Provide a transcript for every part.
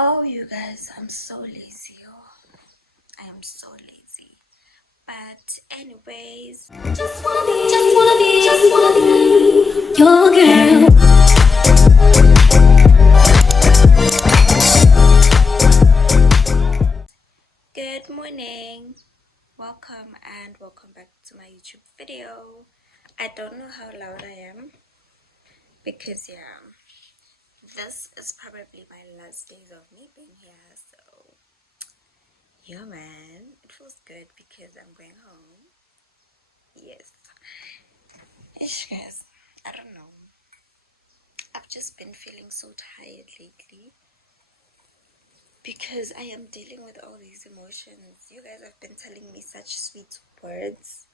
Oh, you guys, I'm so lazy. Oh, I am so lazy. But anyways, just wanna be your girl. Good morning. Welcome back to my YouTube video. I don't know how loud I am because this is probably my last days of me being here. So yeah, man, it feels good because I'm going home. Yes. Ish, guys, I don't know. I've just been feeling so tired lately because I am dealing with all these emotions. You guys have been telling me such sweet words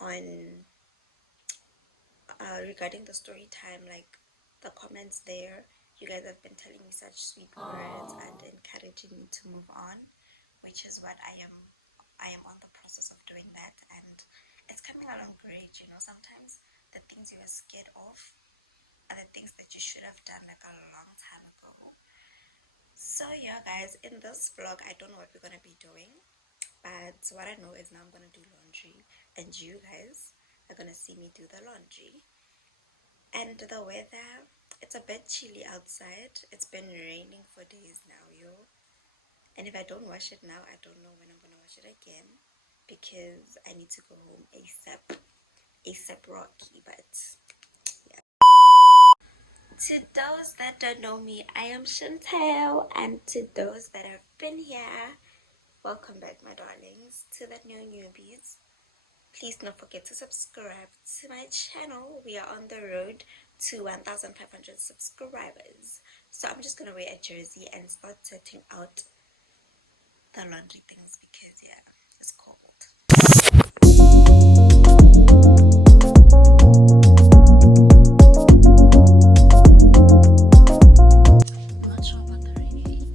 on regarding the story time, like the comments there. You guys have been telling me such sweet words and encouraging me to move on, which is what I am on the process of doing that, and it's coming along great. Sometimes the things you are scared of are the things that you should have done like a long time ago. So yeah, guys, in this vlog I don't know what we're gonna be doing, but what I know is now I'm gonna do laundry and you guys are gonna see me do the laundry. And the weather, it's a bit chilly outside. It's been raining for days now, yo. And if I don't wash it now, I don't know when I'm gonna wash it again because I need to go home ASAP Rocky. But yeah. To those that don't know me, I am Chantel, and to those that have been here, welcome back, my darlings. To the newbies, please don't forget to subscribe to my channel. We are on the road to 1,500 subscribers. So I'm just gonna wear a jersey and start setting out the laundry things because it's cold. I'm not sure about the rainy.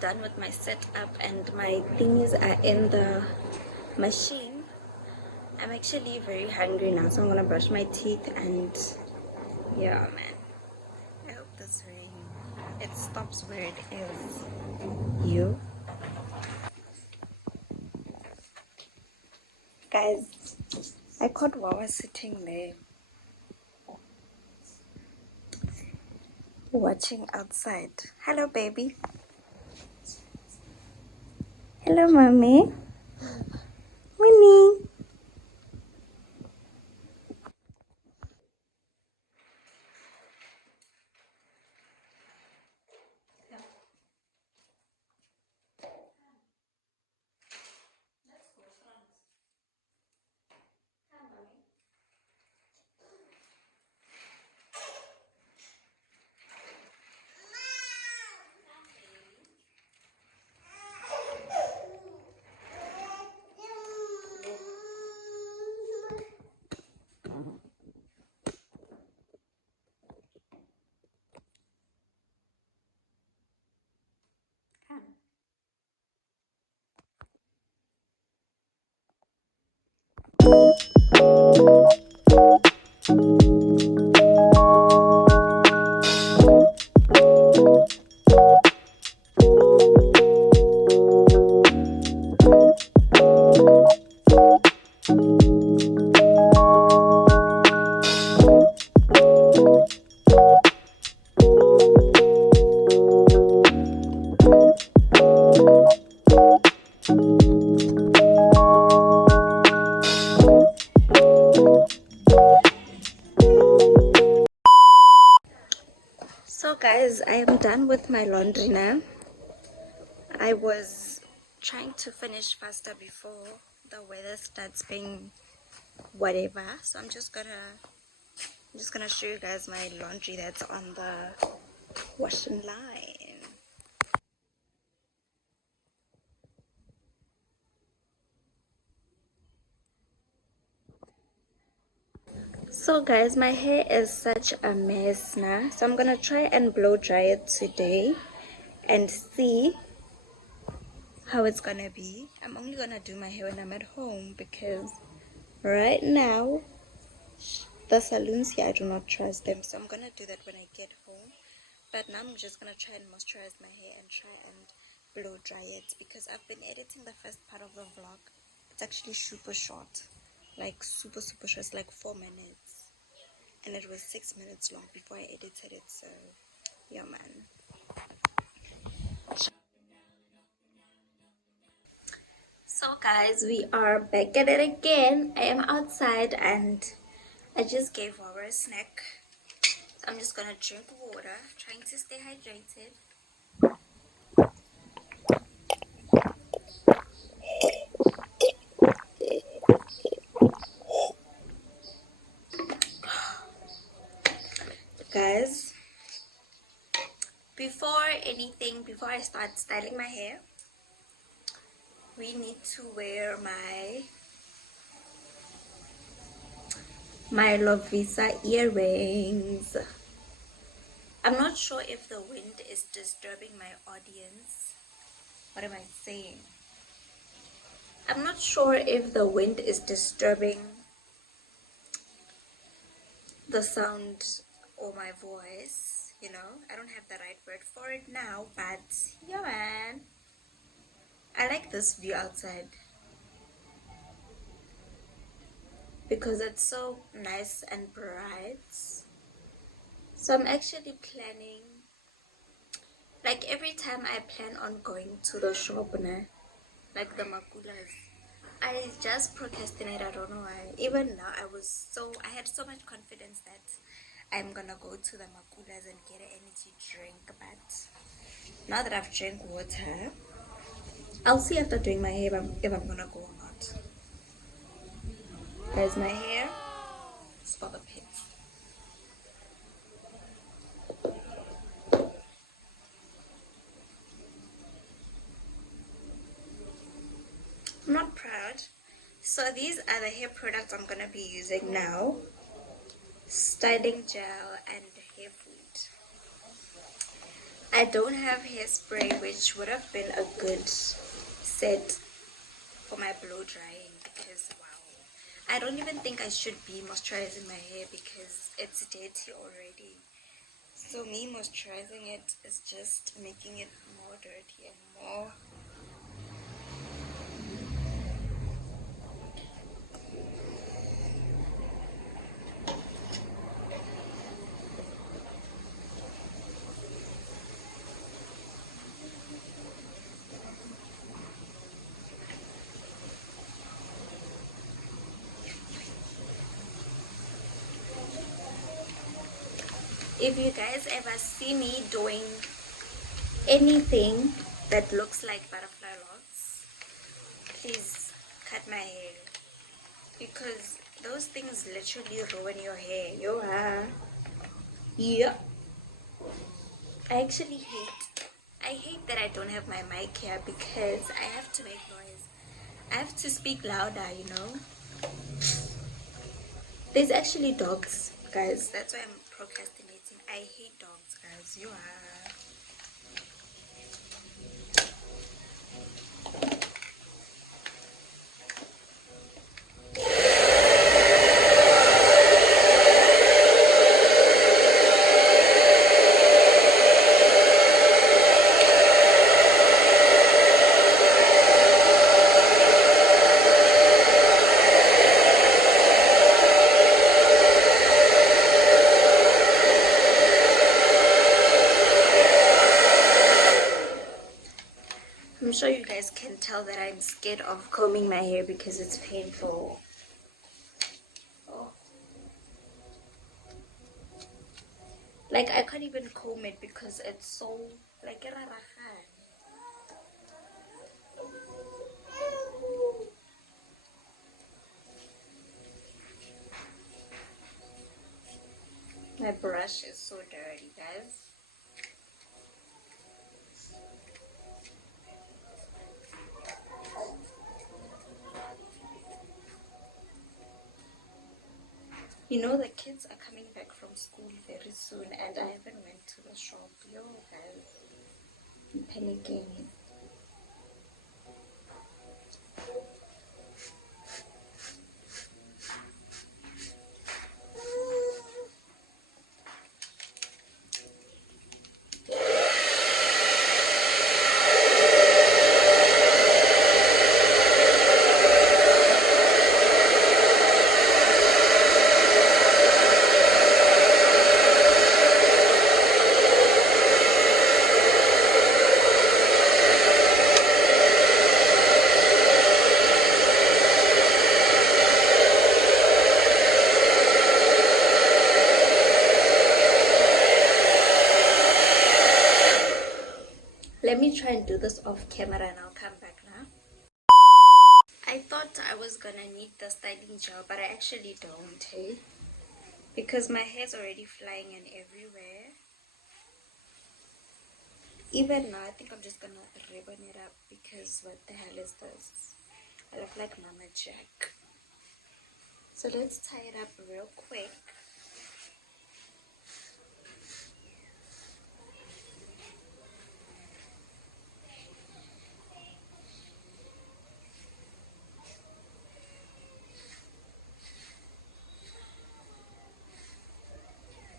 Done with my setup and my things are in the machine. I'm actually very hungry now, so I'm gonna brush my teeth and yeah, man. I hope this rain it stops where it is. You guys, I caught Wawa sitting there watching outside. Hello, baby. Hello, mommy. Winnie. So guys, I am done with my laundry now. I was trying to finish faster before the weather starts being whatever. So I'm just gonna show you guys my laundry that's on the washing line. So guys, my hair is such a mess now. So I'm gonna try and blow dry it today and see how it's gonna be. I'm only gonna do my hair when I'm at home because right now the salons here, I do not trust them. So I'm gonna do that when I get home. But now I'm just gonna try and moisturize my hair and try and blow dry it because I've been editing the first part of the vlog. It's actually super short, like super short. It's like 4 minutes, and it was 6 minutes long before I edited it. So yeah, man. So guys, we are back at it again. I am outside and I just gave Wawa a snack. So I'm just gonna drink water, trying to stay hydrated. Guys, before I start styling my hair, we need to wear my Lovisa earrings. I'm not sure if the wind is disturbing my audience. What am I saying? I'm not sure if the wind is disturbing the sound or my voice. I don't have the right word for it now, but yeah, man. I like this view outside because it's so nice and bright. So I'm actually planning, like every time I plan on going to the shop, like the makulas, I just procrastinate. I don't know why. Even now, I had so much confidence that I'm gonna go to the makulas and get an energy drink. But now that I've drank water, I'll see after doing my hair if I'm gonna go or not. There's my hair. It's for the pits. I'm not proud. So these are the hair products I'm gonna be using now: styling gel and hair food. I don't have hairspray, which would have been a good set for my blow drying because wow, I don't even think I should be moisturizing my hair because it's dirty already. So me moisturizing it is just making it more dirty and more. If you guys ever see me doing anything that looks like butterfly locks, please cut my hair because those things literally ruin your hair. Yeah. I hate that I don't have my mic here because I have to make noise. I have to speak louder. There's actually dogs, guys. That's why I'm procrastinating. I hate dogs, guys. I'm sure you guys can tell that I'm scared of combing my hair because it's painful. Oh. Like I can't even comb it because it's so like rarahan. My brush is so dirty, guys. You know the kids are coming back from school very soon and I haven't went to the shop. Yo guys, I'm panicking. Let me try and do this off camera and I'll come back now. I thought I was gonna need the styling gel, but I actually don't, hey? Because my hair's already flying in everywhere. Even now, I think I'm just gonna ribbon it up because what the hell is this? I look like Mama Jack. So let's tie it up real quick.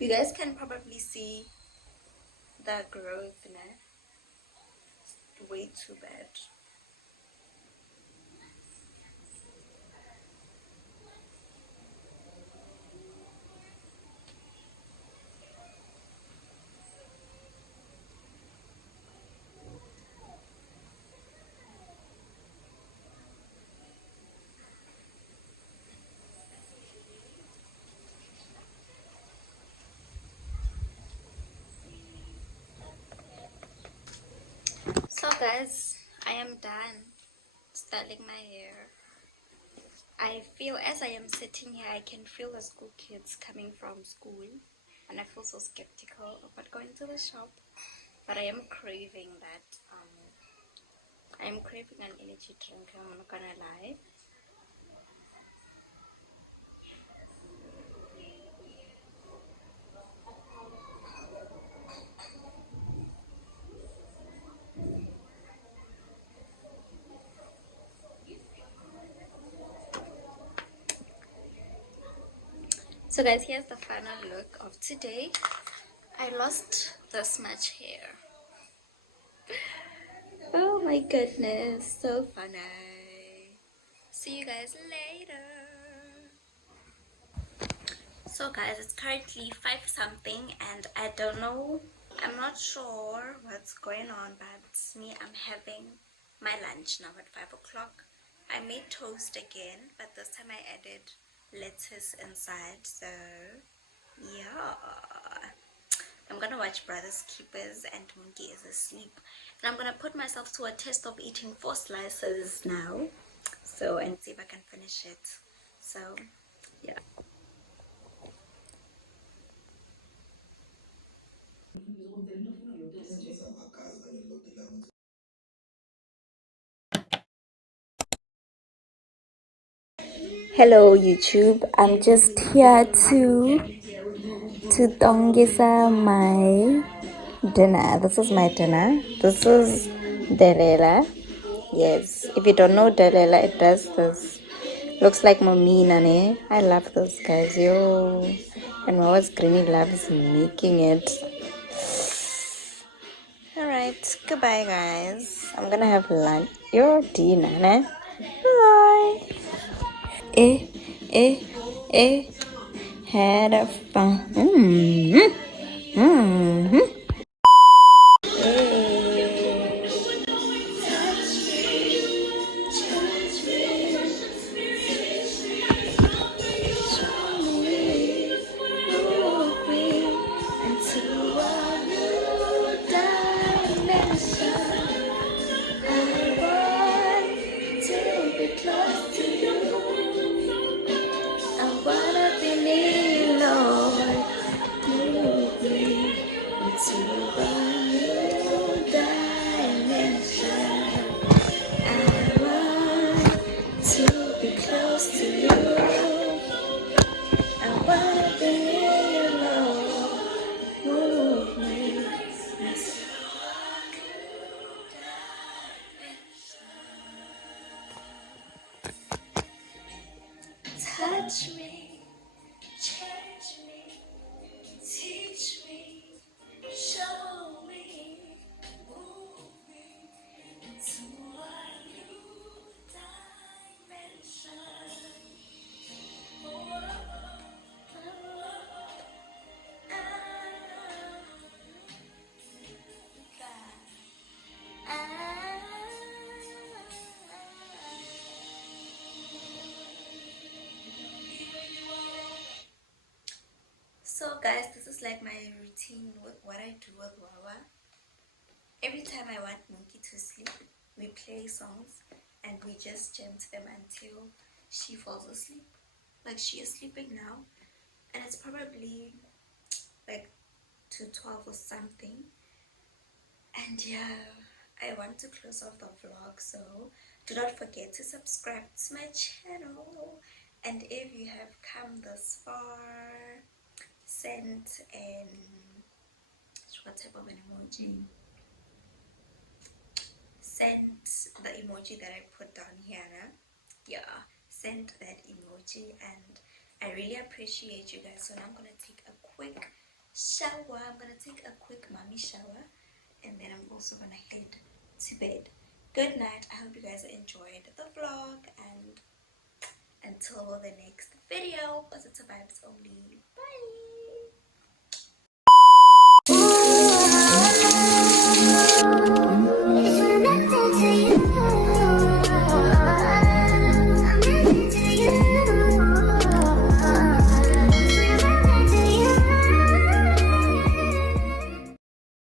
You guys can probably see the growth now. It's way too bad. So guys, I am done styling my hair. I feel as I am sitting here, I can feel the school kids coming from school and I feel so skeptical about going to the shop, but I am craving that. I am craving an energy drink, I'm not gonna lie. So guys, here's the final look of today. I lost this much hair. Oh my goodness, so funny. See you guys later. So guys, it's currently 5 something and I don't know, I'm not sure what's going on, but me, I'm having my lunch now at 5 o'clock. I made toast again, but this time I added lettuce inside, so yeah. I'm gonna watch Brothers Keepers and Monkey is asleep. And I'm gonna put myself to a test of eating 4 slices now. So, and see if I can finish it. So, yeah. Hello YouTube, I'm just here to tongisa my dinner. This is my dinner. This is delela. Yes, if you don't know delela, it does this. Looks like momina, ne? I love those guys, yo. And my Granny loves making it. Alright, goodbye guys. I'm gonna have lunch. Your dinner, ne? Bye. Eh, eh, eh. Had a fun. I do with Wawa. Every time I want Mookie to sleep, we play songs and we just jam to them until she falls asleep. Like she is sleeping now, and it's probably like 2:12 or something. And yeah, I want to close off the vlog, so do not forget to subscribe to my channel. And if you have come this far, send an what type of an emoji? Send the emoji that I put down here. Yeah, send that emoji, and I really appreciate you guys. So now I'm gonna take a quick shower. I'm gonna take a quick mommy shower, and then I'm also gonna head to bed. Good night. I hope you guys enjoyed the vlog, and until the next video, positive vibes only. Bye.